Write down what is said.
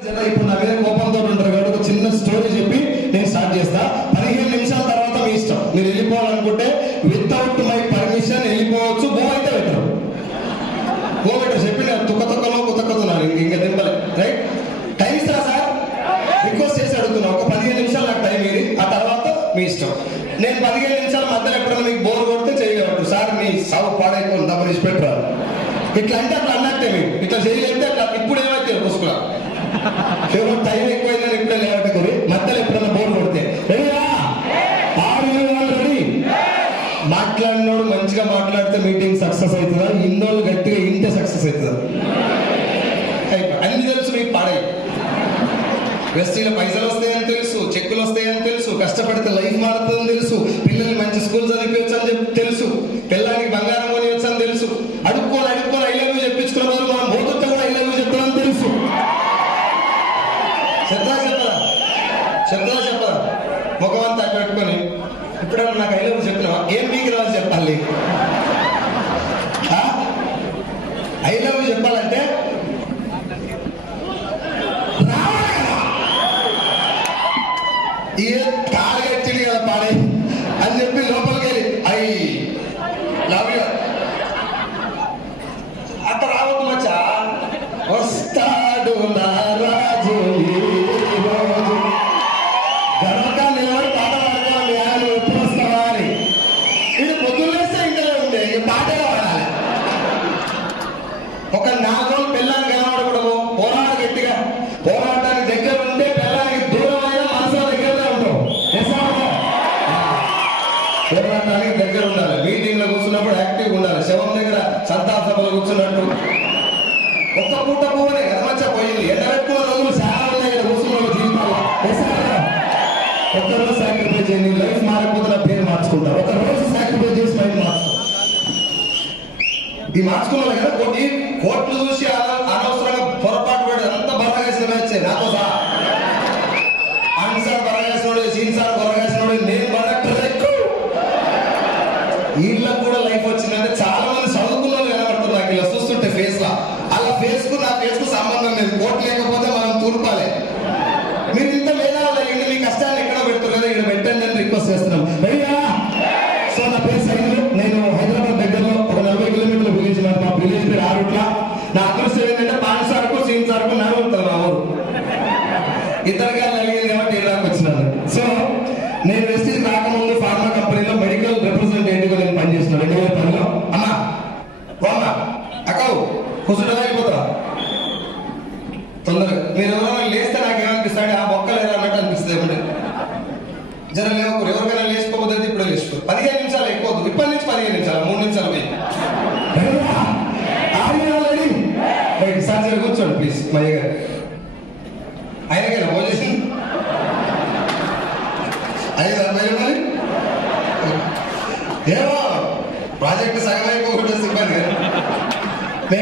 ఇప్పుడు నా మీద కోపంతో ఉంటారు కాబట్టి ఒక చిన్న స్టోరీ చెప్పి నేను స్టార్ట్ చేస్తా. 15 నిమిషాల తర్వాత మీ ఇష్టం. మీరు వెళ్ళిపోవాలనుకుంటే వితౌట్ మై పర్మిషన్ వెళ్ళిపోవచ్చు. గో అయితే పెట్టరు, గో పెట్టరు చెప్పి నేను తుక్కలో కుతక్కుతున్నాను ఇంకా దింపలే. రైట్, టైం ఇస్తారా సార్? రిక్వెస్ట్ చేసి అడుగుతున్నా. ఒక 15 నిమిషాలు నాకు టైం ఇది, ఆ తర్వాత మీ ఇష్టం. నేను 15 నిమిషాల మధ్యలో ఎప్పుడైనా మీకు బోర్ కొడితే చేయగలరు సార్, మీ సాగు పాడైపోయింది తప్ప ఇష్టపెట్టరారు. ఇట్లా అంటే అట్లా అన్నట్టే మీరు ఇట్లా చేయలేస్తే అట్లా. ఇప్పుడు ఏమైతే పుస్తకాలు కేవలం టైం ఎక్కువైందని ఇప్పుడే లేవట్టుకుని మధ్యలో ఎప్పుడన్నా బోర్ కొడితే రెడీ మాట్లాడినోడు మంచిగా మాట్లాడితే మీటింగ్ సక్సెస్ అవుతుందా? ఇన్నోళ్ళు గట్టిగా ఇంటే సక్సెస్ అవుతుందా? అన్ని తెలుసు మీకు పాడై. వెస్టీలో పైసలు వస్తాయని తెలుసు, చెక్కులు వస్తాయని తెలుసు, కష్టపడితే లైఫ్ మారుతుందని తెలుసు, పిల్లల్ని మంచి స్కూల్ చదివించు అని చెప్పి తెలుసు, పిల్లలకి బంగారం కొనియొచ్చు అని తెలుసు, అడుక్కొని ఐ లవ్ యూ చెప్పించుకున్న వాళ్ళు మనం బోధుతో కూడా ఐ లవ్ యూ చెప్తామని తెలుసు. చెప్తా చెప్పరా ముఖమంతా పెట్టుకొని ఇప్పుడేమో నాకు ఐ లవ్ యూ చెప్తున్నావా? ఏం మీకు రావాలి చెప్పాలి? ఐ లవ్ యూ చెప్పాలంటే ఏ కాలుగట్టింది కదా పాడే అని చెప్పి లోపలికి వెళ్ళి ఐ లవ్ యూ అట్ట రావద్దు మచ్చా. వస్తాడు నా రాజు గర్వగా నిలబడి పాట పాడుకోవాలి. నువ్వు ఎప్పుడు వస్తావా అని. ఇది పొద్దున్నేస్తే ఇంటనే ఉండే పాటగా పాడాలి. ఒక 4 రోజులు పిల్లాన్ని కనబడకూడదు. పోరాట గట్టిగా పోరాటానికి దగ్గర ఉంటే పిల్లానికి దూరమైన మనసులో దగ్గరనే ఉంటాం. పోరాటానికి దగ్గర ఉండాలి. మీటింగ్ లో కూర్చున్నప్పుడు యాక్టివ్ ఉండాలి. శవం దగ్గర సంతాప సభలో కూర్చున్నట్టు ఒక్క పూట పోవనే ఎదమచ్చ పోయింది. ఎండబెట్టుకున్న రోజులు చాలా ఉన్నాయి కదా కూర్చున్న జీవితాల్లో. ఒక్కరోజు సాక్రిఫైస్ చేయండి, లైఫ్ మారకపోతే పేరు మార్చుకుంటారు. ఒక రోజు సాక్రిఫైస్ చేసి మైండ్ మార్చుకుంటారు. ఈ మార్చుకున్నారు కదా కోట్లు చూసి అనవసరంగా పొరపాటు పడి అంత బరగాసిన మ్యాచ్ నాతో సహా. అన్సార్ బరగాసినోడు, సీన్సార్ బరగాసినోడు, నేను బరక్టర్ ఎక్కువ. వీళ్ళకు కూడా లైఫ్ వచ్చిందంటే చాలా మంది చదువుకున్న వాళ్ళు కనబడుతున్నారు నాకు ఇలా చూస్తుంటే ఫేస్ లా. అలా ఫేస్ కు నా ఫేస్ కు సంబంధం లేదు. కోట్ లేకపోతే మనం తూర్పాలే. మీరు ఇంత మేధావులు అయ్యింది, మీ కష్టాన్ని ఎక్కడ పెడుతున్నారు కదా, ఇక్కడ పెట్టండి అని రిక్వెస్ట్ చేస్తున్నాం. సో నా పేరు సైన్లు. నేను హైదరాబాద్ దగ్గరలో ఒక 40 కిలోమీటర్ల విలేజ్. మా విలేజ్ పేరు ఆరుట్ల. నా అదృష్టం ఏంటంటే పాన్ సార్కు సీన్ సార్కు నడుగుతాను మా ఊరు. ఇద్దరుగా నలిగింది కాబట్టి ఇలాగ వచ్చినాను. సో నేను వెస్టీజ్ రాకముందు ఫార్మా కంపెనీలో మెడికల్ రిప్రజెంటేటివ్గా నేను పనిచేస్తున్నాను 2010లో. అమ్మా బామ్మా అక్కవు కూర్చుంటా అయిపోతా తొందరగా. మీరు ఎవరైనా లేస్తే నాకేమనిపిస్తాడు, ఆ బొక్కలు ఎలా అన్నట్టు అనిపిస్తుంది. ఏమంటే జర లేవు, ఎవరికైనా లేచిపోతే ఇప్పుడే లేచిపో. 15 నిమిషాలు ఎక్కువ, ఇప్పటి నుంచి 15 నిమిషాలు, 3 నిమిషాలు పోయి సార్ జర కూర్చోండి ప్లీజ్. మయ్య గారు ఆయనకైనా ఫోన్ చేసి 5,000 మరి ఏమో ప్రాజెక్ట్ సగం అయిపోకుండా సిబ్బంది గారు